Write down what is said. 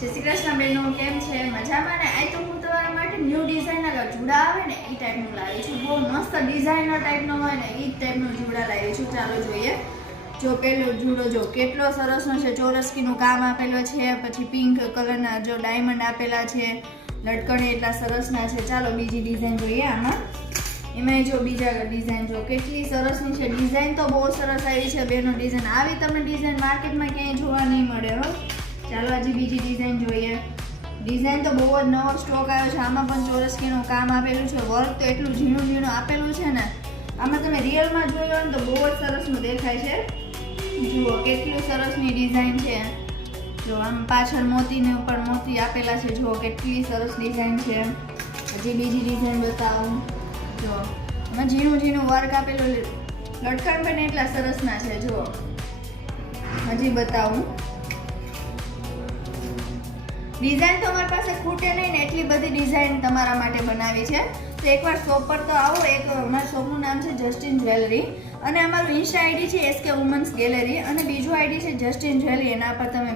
જય શ્રી કૃષ્ણ બેનો, કેમ છે? મજામાં ને? આ તો હું તમારા માટે ન્યૂ ડિઝાઇનના જુડા આવે ને એ ટાઈપનું લાવી છું. બહુ મસ્ત ડિઝાઇનર ટાઈપનો હોય ને એ ટાઈપનું જુડા લાવી છું. ચાલો જોઈએ. જો પેલો જુડો જો કેટલો સરસનો છે, ચોરસકીનું કામ આપેલો છે, પછી પિંક કલરના જો ડાયમંડ આપેલા છે, લટકણ એટલા સરસના છે. ચાલો બીજી ડિઝાઇન જોઈએ આમાં. એમાં જો બીજા ડિઝાઇન જો કેટલી સરસની છે. ડિઝાઇન તો બહુ સરસ આવી છે બેનો. ડિઝાઇન આવી તમને ડિઝાઇન માર્કેટમાં ક્યાંય જોવા નહીં મળે હો. ચાલો હજી બીજી ડિઝાઇન જોઈએ. ડિઝાઇન તો બહુ જ નવો સ્ટોક આવ્યો છે. આમાં પણ ચોરસકીનું કામ આપેલું છે. વર્ક તો એટલું ઝીણું ઝીણું આપેલું છે ને, આમાં તમે રિયલમાં જોયું હોય ને તો બહુ જ સરસનું દેખાય છે. જુઓ કેટલું સરસની ડિઝાઇન છે. જો આમ પાછળ મોતીને ઉપર મોતી આપેલા છે. જુઓ કેટલી સરસ ડિઝાઇન છે. હજી બીજી ડિઝાઇન બતાવું. જો આમાં ઝીણું ઝીણું વર્ક આપેલું, લટકણ પણ એટલા સરસના છે. જુઓ હજી બતાવું. ડિઝાઇન તો અમારી પાસે ખૂટે નહીં ને એટલી બધી ડિઝાઇન તમારા માટે બનાવી છે. તો એકવાર શોપ પર તો આવો. એક અમારા શોપનું નામ છે જસ્ટિન જ્વેલરી અને અમારું ઇન્સ્ટા આઈડી છે SK વુમન્સ ગેલેરી અને બીજું આઈડી છે જસ્ટિન જ્વેલરી. એના પર તમે